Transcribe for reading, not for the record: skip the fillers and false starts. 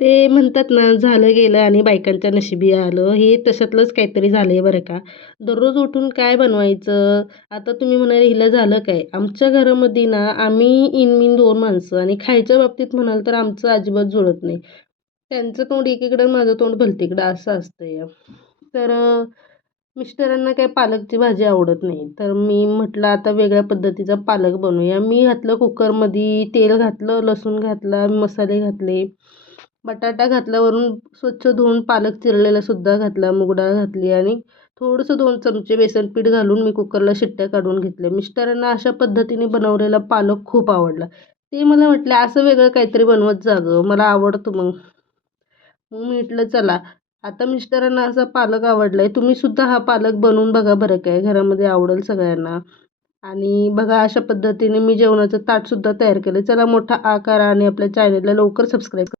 ते म्हणतात ना, झालं गेलं आणि बायकांच्या नशिबी आलं. हे तशातलंच काहीतरी झालंय बरं का. दररोज उठून काय बनवायचं? आता तुम्ही म्हणाल हिला झालं काय? आमच्या घरामध्ये ना, आम्ही इनमिन 2 माणसं आणि खायच्या बाबतीत म्हणाल तर आमचं अजिबात जुळत नाही. त्यांचं तोंड एकीकडं आणि माझं तोंड भलतीकडं असं असतंय. तर मिस्टरांना काही पालकची भाजी आवडत नाही. तर मी म्हटलं आता वेगळ्या पद्धतीचा पालक बनवूया. मी घातलं कुकरमध्ये, तेल घातलं, लसूण घातला, मसाले घातले. बटाटा घातला वरून स्वच्छ धुवून पालक चिरलेला सुद्धा घातला, मूग डाळ घातली आणि थोडंसं 2 चमचे बेसन पीठ घालून मी कुकरला शिट्ट्या काढून घेतल्या. मिस्टरांना अशा पद्धतीने बनवलेला पालक खूप आवडला. ते मला म्हटले, "असं वेगळं काहीतरी बनवत जा गं, मला आवडतं मग." मग मी म्हटलं चला, आता मिस्टरांना असा पालक आवडलाय, तुम्ही सुद्धा हा पालक बनवून बघा बरं काय, घरामध्ये आवडेल सगळ्यांना. आणि बघा अशा पद्धतीने मी जेवणाचं ताटसुद्धा तयार केलं. चला मोठा आकार आणि आपल्या चॅनलला लवकर सबस्क्राईब